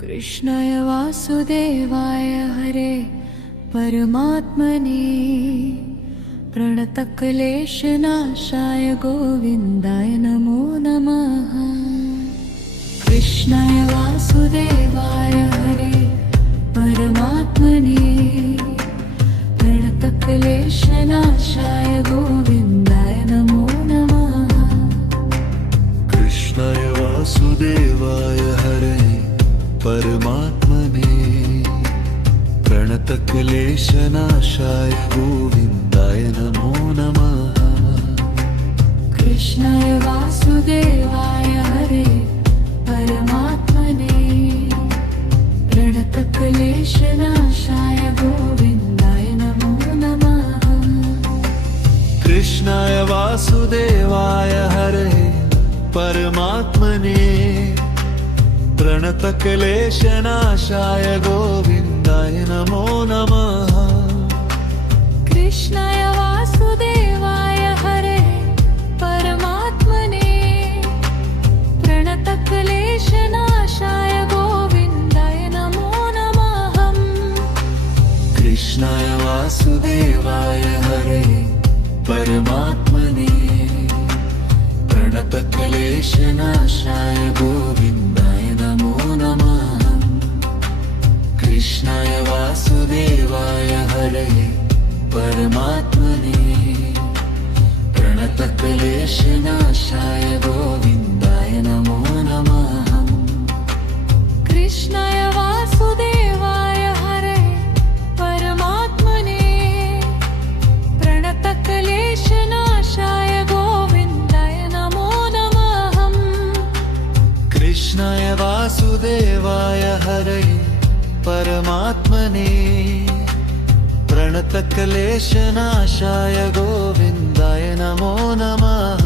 कृष्णाय वासुदेवाय हरे परमात्मने प्रणतक्लेशनाशाय गोविन्दाय नमो नमः। कृष्णाय वासुदेवाय हरे परमात्मने प्रणतक्लेशनाशाय गोविन्दाय नमो नमः। कृष्णाय वासुदेवाय हरे परमात्मने प्रणतक्लेशनाशाय गोविन्दाय नमो नमः। कृष्णाय वासुदेवाय हरे परमात्मने प्रणतक्लेशनाशाय गोविन्दाय नमो नमः। कृष्णाय वासुदेवाय हरे परमात्मने प्रणतक्लेशनाशाय गोविन्दाय नमो नमः। कृष्णाय वासुदेवाय हरे परमात्मने प्रणतक्लेशनाशाय गोविन्दाय नमो नमः। कृष्णाय वासुदेवाय हरे परमात्मने प्रणतक्लेशनाशाय गोविन्दाय नमो नमः। कृष्णाय वासुदेवाय हरे परमात्मने प्रणतक्लेशनाशाय गोविन्दाय नमो नमः। कृष्णाय वासुदेवाय हरे परमात्मने प्रणतक्लेशनाशाय गोविन्दाय नमो नमः। कृष्णाय वासुदेवाय हरे परमात्मने प्रणतक्लेशनाशाय गोविन्दाय नमो नमः।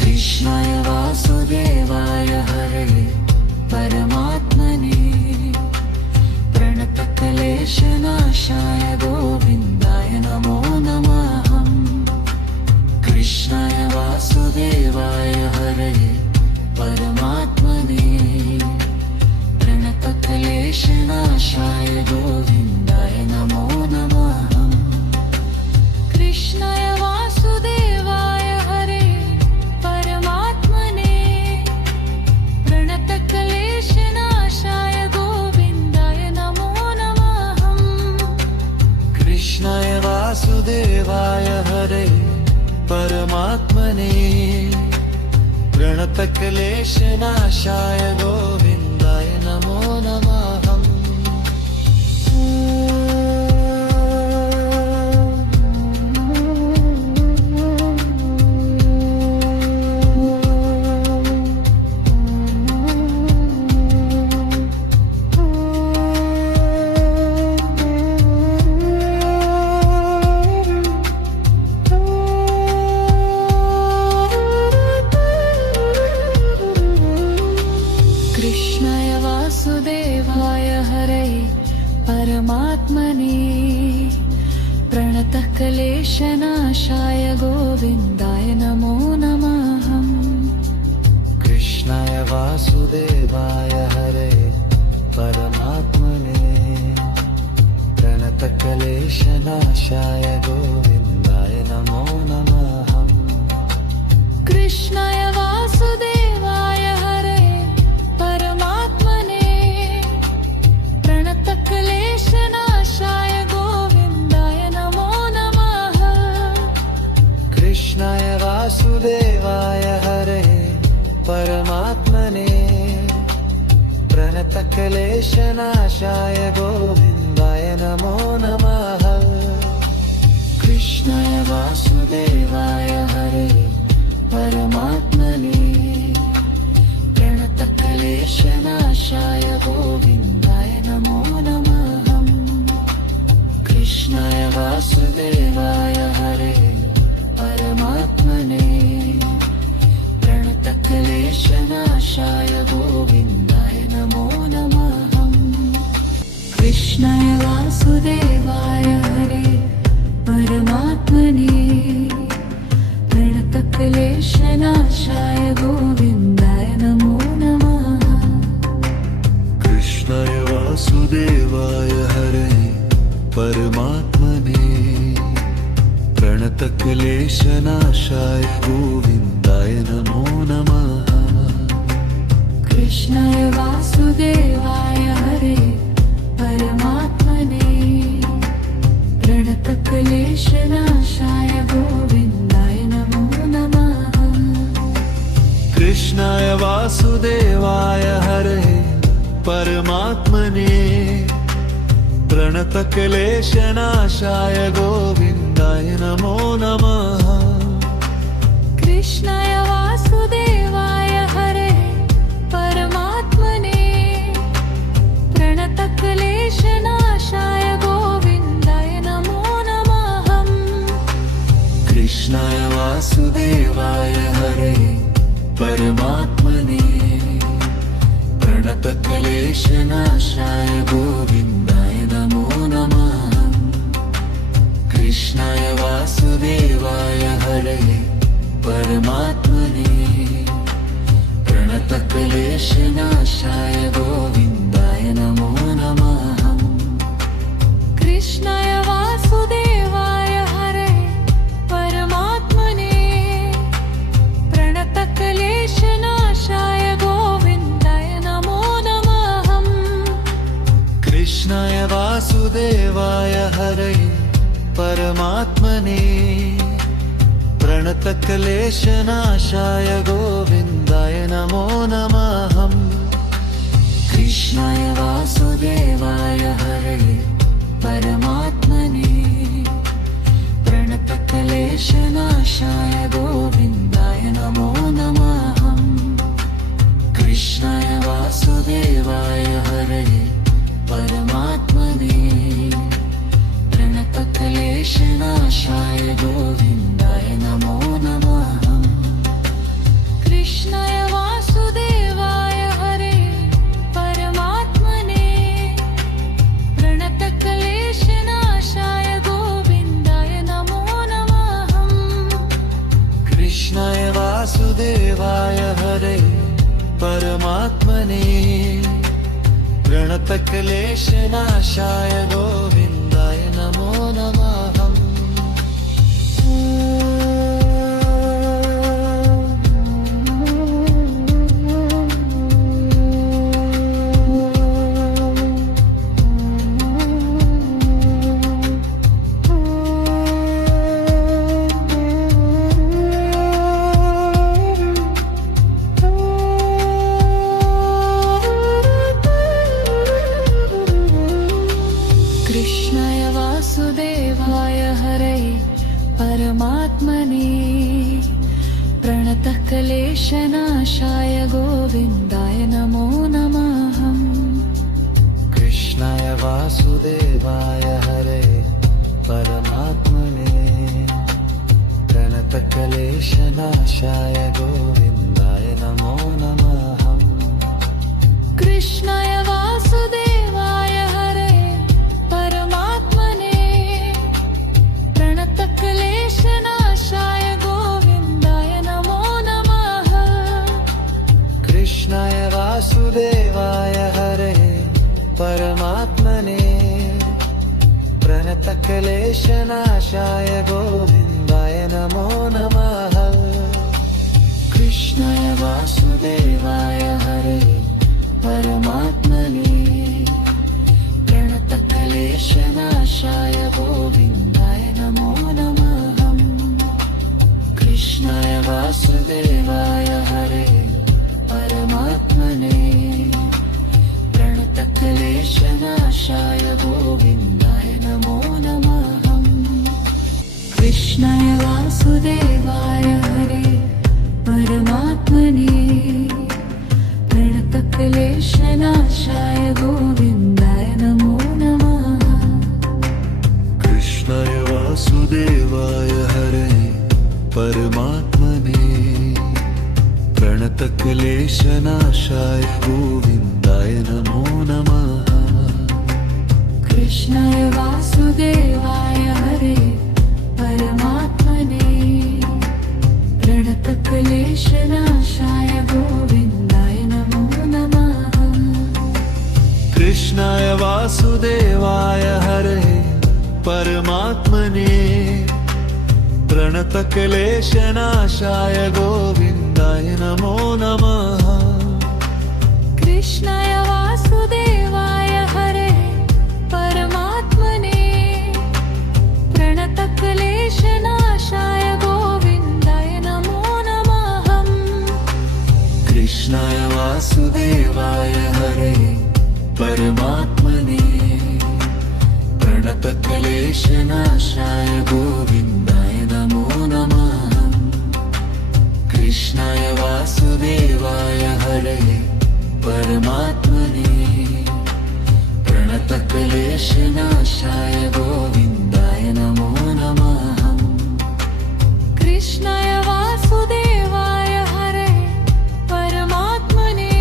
कृष्णाय वासुदेवाय हरे परमात्मने प्रणतक्लेशनाशाय गोविन्दाय नमो नमः। कृष्णाय वासुदेवाय हरे परमात्मने प्रणतक्लेशनाशाय गोविन्दाय नमो नमः। कृष्णाय वासुदेवाय हरे परमात्मने प्रणतक्लेशनाशाय गोविन्दाय नमो नमः। कृष्णाय वासुदेवाय हरे परमात्मने प्रणतक्लेशनाशाय गोविन्दाय नमो नमः। कृष्णाय वासुदेवाय हरे परमात्मने प्रणतक्लेशनाशाय गोविन्दाय नमो नमः। कृष्णाय वासुदेवाय हरे परमात्मने प्रणतक्लेशनाशाय गोविन्दाय नमो नमः। कृष्णाय वासुदेवाय हरे परमात्मने प्रणतक्लेशनाशाय गोविन्दाय नमो नमः। कृष्णाय वासुदेवाय हरे परमात्मने प्रणतक्लेशनाशाय गोविन्दाय नमो नमः। कृष्णाय वासुदेवाय हरे परमात्मने प्रणतक्लेशनाशाय गोविन्दाय नमो नमः। कृष्णाय वासुदेवाय हरे परमात्मने प्रणतक्लेशनाशाय गोविन्दाय नमो नमः। कृष्णाय वासुदेवाय हरे परमात्मने प्रणतक्लेशनाशाय गोविन्दाय परमात्मने प्रणतक्लेशनाशाय गोविन्दाय नमो नमः कृष्णाय वासुदेवाय हरे परमात्मने प्रणतक्लेशनाशाय गोविन्दाय नमो नमः कृष्णाय वासुदेवाय हरे परमात्मने प्रणतक्लेशनाशाय गोविन्दाय नमो नमः कृष्णाय वासुदेवाय हरे परमात्मने प्रणतक्लेशनाशाय गोविन्दाय नमो नमः कृष्णाय वासुदेवाय हरे परमात्मने प्रणतक्लेशनाशाय गोविन्दाय नमो नमः कृष्णाय वासुदेवाय हरे परमात्मने प्रणतक्लेशनाशाय गोविन्दाय नमो नमः कृष्णाय वासुदेवाय हरे परमात्मने प्रणतक्लेशनाशाय गोविन्दाय नमो नमः कृष्णाय वासुदेवाय हरे परमात्मने प्रणतक्लेशनाशाय गोविन्दाय नमो नमः कृष्णाय वासुदेवाय हरे परमात्मने प्रणतक्लेशनाशाय गोविन्दाय नमो नमः कृष्णाय वासुदेवाय हरे परमात्मने प्रणतक्लेशनाशाय गोविन्दाय नमो नमः कृष्णाय वासुदेवाय हरे परमात्मने प्रणतक्लेशनाशाय गोविन्दाय नमो नमः कृष्णाय वासुदेवाय हरे परमात्मने प्रणतक्लेशनाशाय गोविन्दाय नमो नमः कृष्णाय वासुदेवाय हरे परमात्मने प्रणतक्लेशनाशाय गोविन्दाय नमो नमः कृष्णाय वासुदेवाय हरे परमात्मने प्रणतक्लेशनाशाय गोविन्दाय नमो नमः कृष्णाय वासुदेवाय हरे परमात्मने प्रणतक्लेशनाशाय गोविन्दाय नमो नमः कृष्णाय वासुदेवाय हरे परमात्मने प्रणतक्लेशनाशाय गोविन्दाय नमो नमः कृष्णाय वासुदेवाय हरे परमात्मने प्रणतक्लेशनाशाय गोविन्दाय नमो नमः कृष्णाय वासुदेवाय हरे परमात्मने प्रणतक्लेशनाशाय गोविन्दाय नमो नमः कृष्णाय वासुदेवाय हरे परमात्मने प्रणतक्लेशनाशाय गोविन्दाय नमो नमः कृष्णाय वासुदेवाय हरे परमात्मने प्रणतक्लेशनाशाय गोविन्दाय नमो नमः कृष्णाय वासुदेवाय हरे परमात्मने प्रणतक्लेशनाशाय गोविन्दाय नमो नमः कृष्णाय वासुदेवाय हरे परमात्मने प्रणतक्लेशनाशाय गोविन्दाय नमो नमः। कृष्णाय वासुदेवाय हरे परमात्मने प्रणतक्लेशनाशाय गोविन्दाय नमो नमः। कृष्णाय वासुदेवाय हरे परमात्मने प्रणतक्लेशनाशाय गोविन्दाय नमो नमः। कृष्णाय वासुदेवाय हरे परमात्मने प्रणतक्लेशनाशाय गोविन्दाय नमो नमः। कृष्णाय वासुदेवाय हरे परमात्मने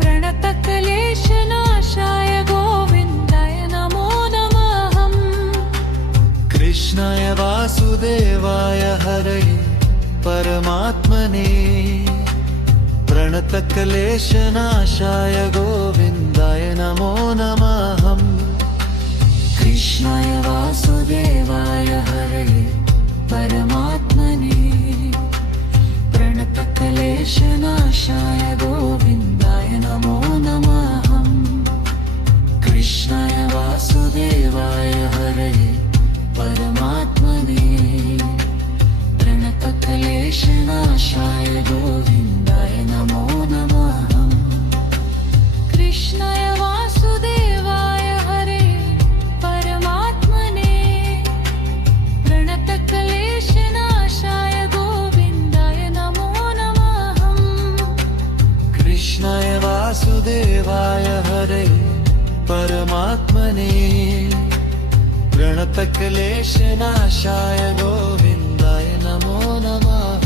प्रणतक्लेशनाशाय गोविन्दाय नमो नमः। कृष्णाय वासुदेवाय हरे परमात्मने प्रणतक्लेशनाशाय गोविन्दाय नमो नमः। कृष्णाय वासुदेवाय हरे परमात्मने प्रणतक्लेशनाशाय गोविन्दाय नमो नमः। कृष्णाय वासुदेवाय हरे परमात्मने प्रणतक्लेशनाशाय गोविन्दाय नमो नमः। कृष्णाय वासुदेवाय हरे परमात्मने प्रणतक्लेशनाशाय गोविन्दाय नमो नमः। कृष्णाय वासुदेवाय हरे परमात्मने प्रणतक्लेशनाशाय गोविन्दाय नमो नमः।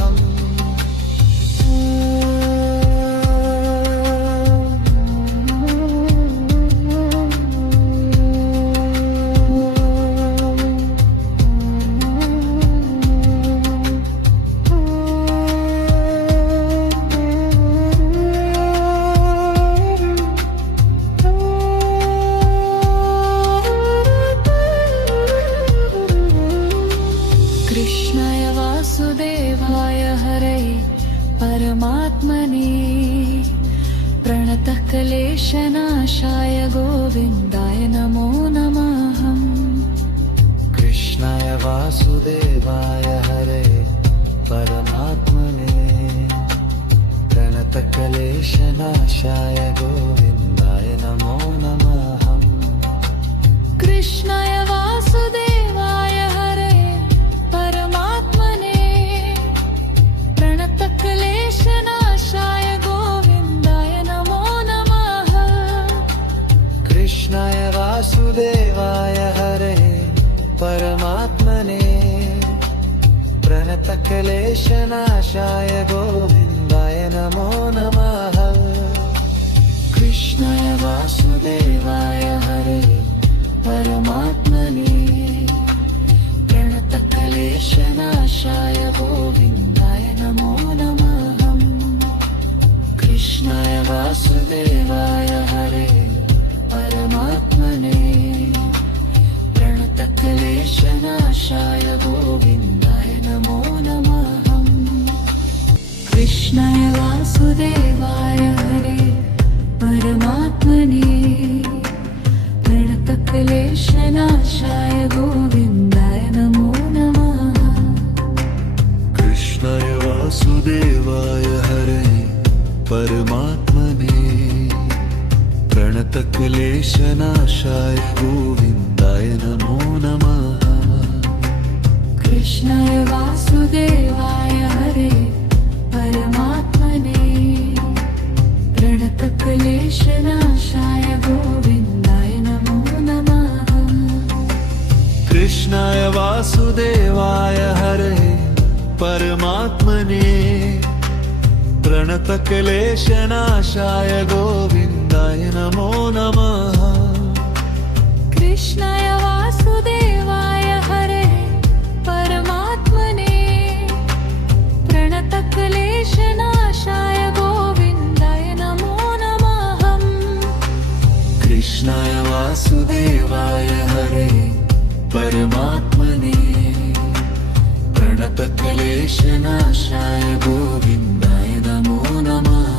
कृष्णाय वासुदेवाय हरे परमात्मने प्रणतक्लेशनाशाय गोविन्दाय नमो नमः। कृष्णाय वासुदेवाय हरे परमात्मने प्रणतक्लेशनाशाय गोविन्दाय नमो नमः। कृष्णाय वासुदेवाय हरे परमात्मने प्रणतक्लेशनाशाय गोविन्दाय नमो नमः। कृष्णाय वासुदेवाय हरे परमात्मने प्रणतक्लेशनाशाय गोविन्दाय नमो नमः। कृष्णाय वासुदेवाय हरे परमात्मने प्रणतक्लेशनाशाय गोविन्दाय नमो नमः। कृष्णाय वासुदेवाय हरे परमात्मने प्रणतक्लेशनाशाय गोविन्दाय नमो नमः। कृष्णाय वासुदेवाय हरे परमात्मने प्रणतक्लेशनाशाय गोविन्दाय नमो नमः। कृष्णाय वासुदेवाय हरे परमात्मने प्रणतक्लेशनाशाय गोविन्दाय नमो नमः। कृष्णाय वासुदेवाय हरे परमात्मने प्रणतक्लेशनाशाय गोविन्दाय नमो नमः। कृष्णाय वासुदेवाय हरे परमात्मने प्रणतक्लेशनाशाय गोविन्दाय नमो नमः। कृष्णाय वासुदेवाय हरे परमात्मने प्रणतक्लेशनाशाय गोविन्दाय नमो नमः। कृष्णाय वासुदेवाय हरे प्रणतक्लेशनाशाय गोविन्दाय नमो नमः।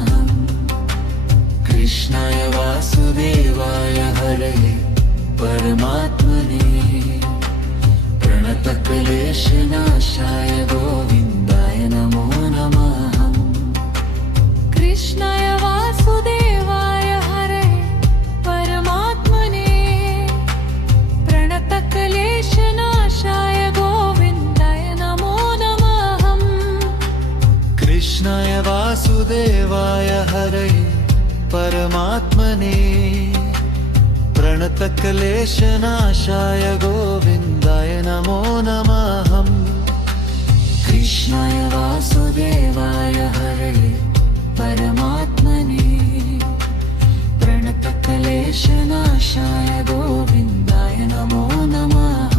कृष्णाय वासुदेवाय हरये परमात्मने प्रणतक्लेशनाशाय गोविन्दाय नमो नमः। कृष्णाय वासुदेवाय हरे परमात्मने प्रणतक्लेशनाशाय गोविन्दाय नमो नमः। कृष्णाय वासुदेवाय हरये परमात्मने प्रणतक्लेशनाशाय गोविन्दाय नमो नमः। कृष्णाय वासुदेवाय हरये परमात्मने प्रणतक्लेशनाशाय गोविन्दाय नमो नमः।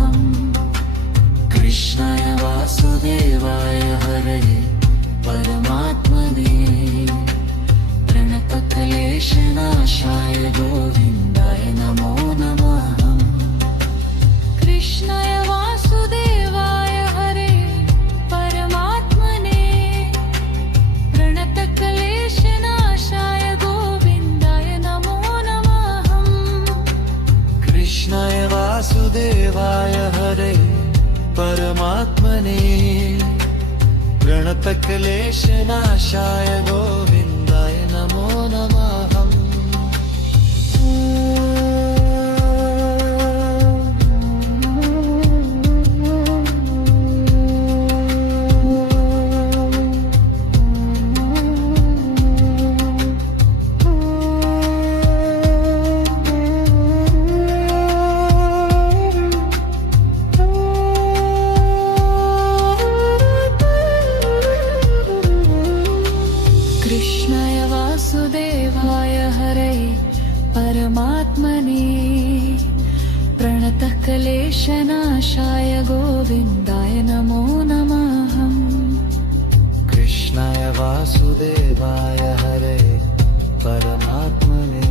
कृष्णाय वासुदेवाय हरये परमात्मने प्रणतक्लेशनाशाय गोविन्दाय नमो नमः। कृष्णाय वासुदेवाय हरे परमात्मने प्रणतक्लेशनाशाय गोविन्दाय नमो नमः। कृष्णाय वासुदेवाय हरे परमात्मने प्रणतक्लेशनाशाय गोविन्दाय नमो नमः। कृष्णाय वासुदेवाय हरे परमात्मने प्रणतक्लेशनाशाय गोविन्दाय नमो नमः। कृष्णाय वासुदेवाय हरे परमात्मने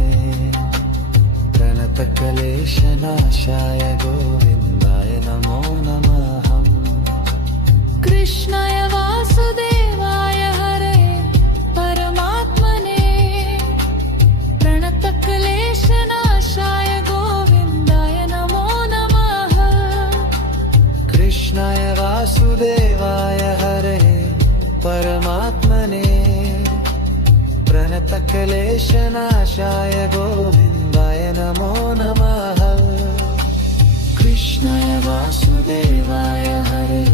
प्रणतक्लेशनाशाय गोविन्दाय नमो नमः। कृष्णाय वासुदेवाय हरे परमात्मने प्रणतक्लेशनाशाय गोविन्दाय नमो नमः। कृष्णाय वासुदेवाय हरे परमात्मने प्रणतक्लेशनाशाय गोविन्दाय नमो नमः। कृष्णाय वासुदेवाय हरे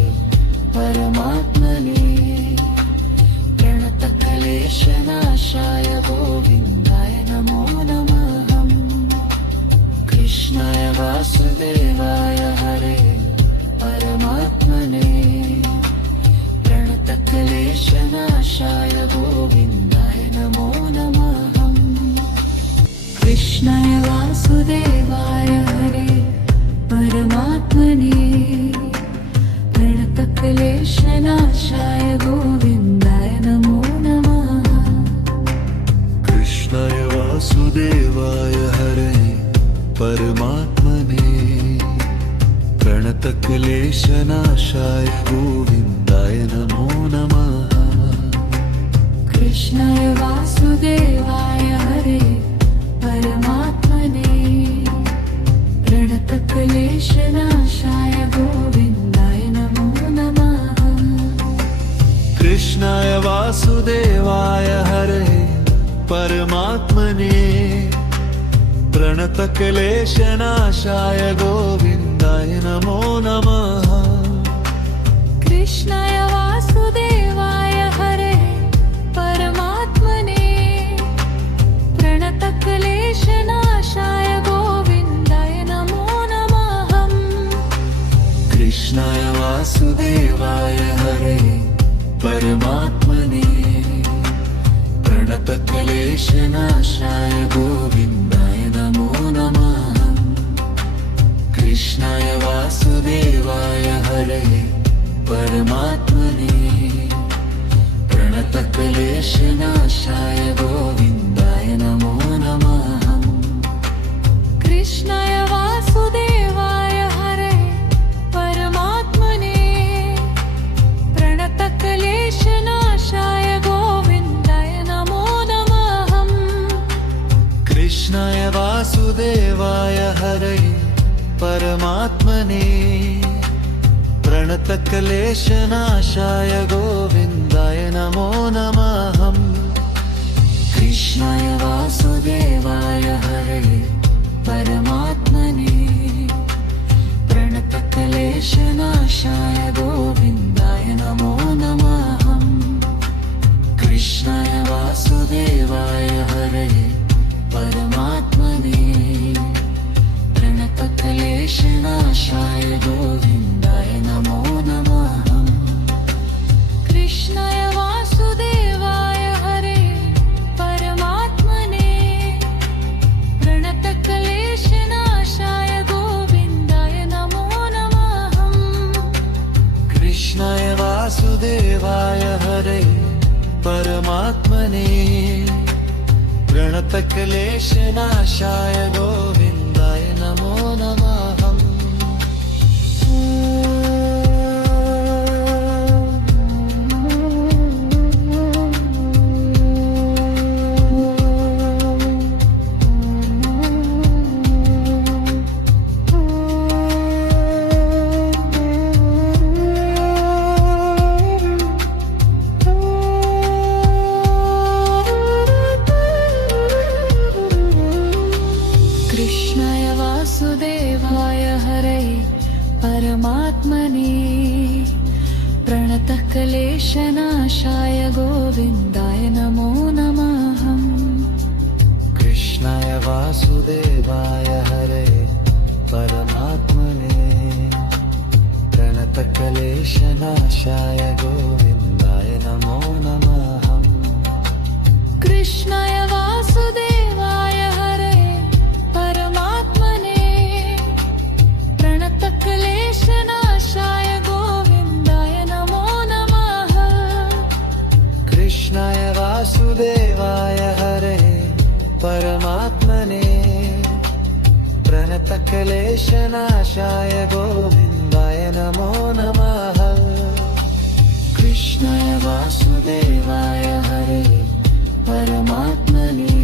परमात्मने प्रणतक्लेशनाशाय गोविन्दाय नमो नमः। कृष्णाय वासुदेवाय हरे परमात्मने प्रणतक्लेशनाशाय गोविन्दाय नमो नमः। कृष्णाय वासुदेवाय हरे परमात्मने प्रणतक्लेशनाशाय गोविन्दाय नमो नमः। कृष्णाय वासुदेवाय हरे परमात्मने प्रणतक्लेशनाशाय गोविन्दाय नमो नमः। कृष्णाय वासुदेवाय हरे परमात्मने प्रणतक्लेशनाशाय गोविन्दाय नमो नमः। कृष्णाय वासुदेवाय हरे परमात्मने प्रणतक्लेशनाशाय गोविन्दाय नमो नमः। कृष्णाय वासुदेवाय हरे परमात्मने प्रणतक्लेशनाशाय गोविन्दाय नमो नमः। कृष्णाय वासुदेवाय हरे परमात्मने प्रणतक्लेशनाशाय गोविन्दाय नमो नमः। कृष्णाय वासुदेवाय हरे परमात्मने प्रणतक्लेशनाशाय गोविन्दाय नमो नमः। कृष्णाय वासुदेवाय हरे परमात्मने प्रणतक्लेशनाशाय कृष्णाय वासुदेवाय हरे परमात्मने प्रणतक्लेशनाशाय गोविन्दाय नमो नमः। कृष्णाय वासुदेवाय हरे परमात्मने प्रणतक्लेशनाशाय गोविन्दाय नमो नमः। कृष्णाय वासुदेवाय हरे परमात्मने प्रणतक्लेशनाशाय गोविन्दाय नमो नमः। कृष्णाय वासुदेवाय हरे परमात्मने प्रणतक्लेशनाशाय गोविन्दाय नमो नमः। कृष्णाय वासुदेवाय हरे परमात्मने प्रणतक्लेशनाशाय गोविन्दाय नमो नमः। कृष्णाय वासुदेवाय हरे परमात्मने प्रणतक्लेशनाशाय गोविन्दाय नमो नमः। कृष्णाय वासुदेवाय हरे परमात्मने प्रणतक्लेशनाशाय गोविन्दाय नमो नमः। कृष्णाय वासुदेवाय हरे परमात्मने प्रणतक्लेशनाशाय गोविन्दाय नमो नमः। कृष्णाय वासुदेवाय हरे परमात्मने प्रणतक्लेशनाशाय गोविन्दाय नमो नमः। कृष्णाय वासुदेवाय हरे परमात्मने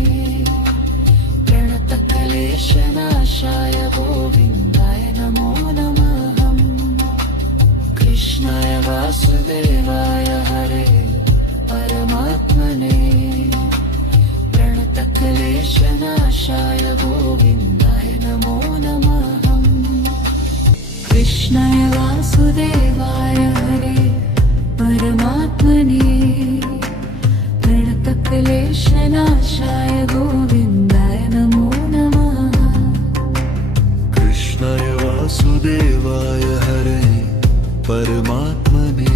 प्रणतक्लेशनाशाय गोविन्दाय नमो नमः। कृष्णाय वासुदेवाय हरे परमात्मने प्रणतक्लेशनाशाय गोविन्दाय नमो नमः। कृष्णाय वासुदेवाय हरे परमात्मने प्रणतक्लेशनाशाय गोविन्दाय नमो नमः। कृष्णाय वासुदेवाय हरे परमात्मने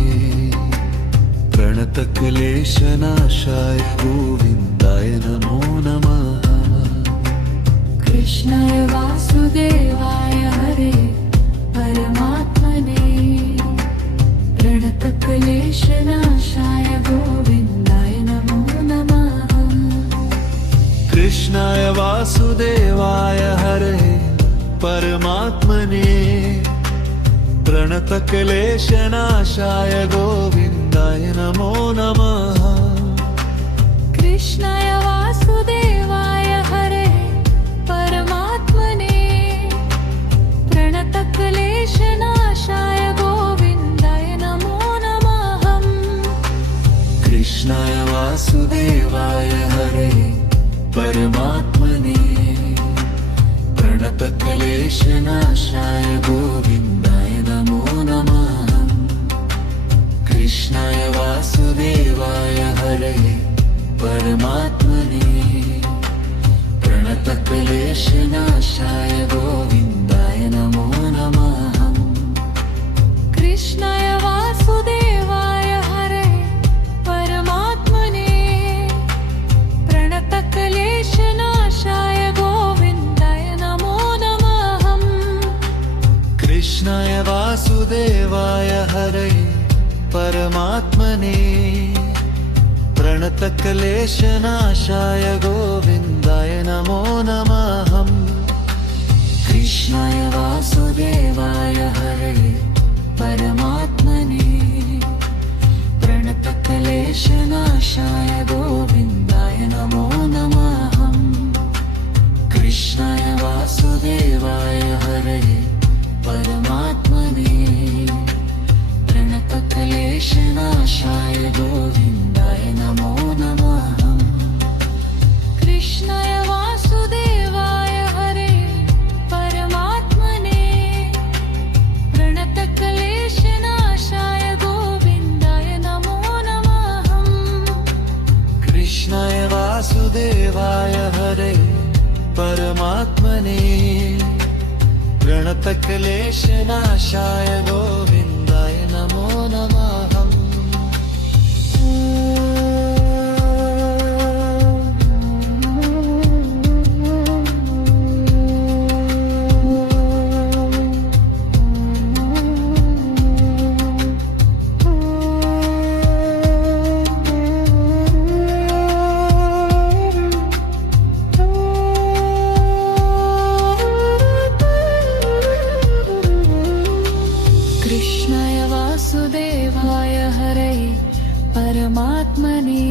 प्रणतक्लेशनाशाय गोविन्दाय नमो नमः। कृष्णाय वासुदेवाय हरे परमात्मने प्रणतक्लेशनाशाय गोविन्दाय नमो नमः। कृष्णाय वासुदेवाय हरे परमात्मने प्रणतक्लेशनाशाय गोविन्दाय नमो नमः। कृष्णाय वासुदेवाय हरे परमात्मने प्रणतक्लेशनाशाय गोविन्दाय नमो नमः। कृष्णाय वासुदेवाय हरे परमात्मने प्रणतक्लेशनाशाय गोविन्दाय नमो नमः। कृष्णाय वासुदेवाय हरे परमात्मने प्रणतक्लेशनाशाय गोविन्दाय नमो नमः। कृष्णाय वासुदेवाय हरे परमात्मने प्रणतक्लेशनाशाय गोविन्दाय नमो नमः। कृष्णाय वासुदेवाय हरे परमात्मने प्रणतक्लेशनाशाय गोविन्दाय नमो नमः। कृष्णाय वासुदेवाय हरे परमात्मने प्रणतक्लेशनाशाय गोविन्दाय नमो नमः। वासुदेवाय हरे परमात्मने प्रणतक्लेशनाशाय गोविन्दाय नमो नमः कृष्णाय वासुदेवाय हरे परमात्मने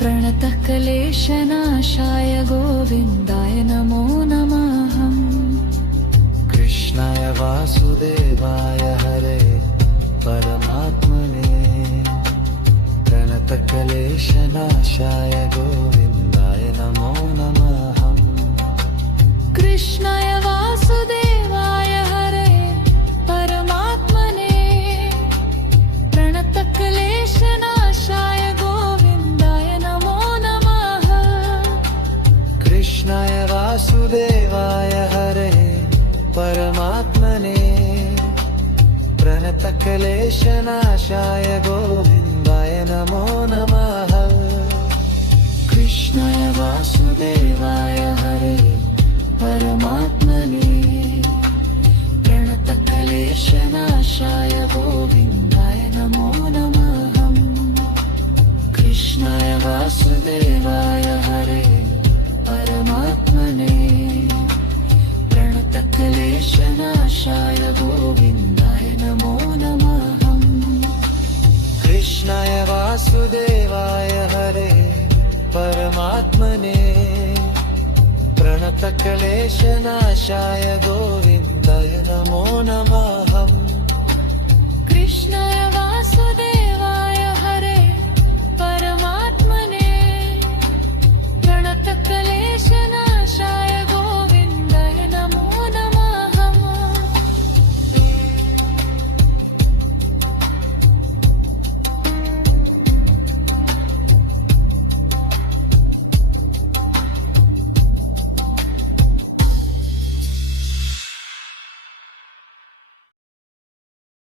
प्रणतः क्लेशनाशाय गोविन्दाय नमो नमः कृष्णाय वासुदेवाय हरे परमात्मने प्रणतक्लेशनाशाय गोविन्दाय नमो नमः कृष्णाय वासुदेवाय हरे परमात्मने प्रणतः क्लेशनाशाय गोविन्दाय नमो नमः कृष्णाय वासुदेवाय हरे परमात्मने प्रणतक्लेशनाशाय गोविन्दाय नमो नमः कृष्णाय वासुदेवाय हरे परमात्मने प्रणतक्लेशनाशाय गोविन्दाय नमो नमः कृष्णाय वासुदेवाय हरे परमात्मने प्रणतक्लेशनाशाय गोविन्दाय नमो नमः कृष्णाय वासुदेवाय हरे परमात्मने प्रणतक्लेशनाशाय गोविन्दाय नमो नमः कृष्णाय वासुदेवाय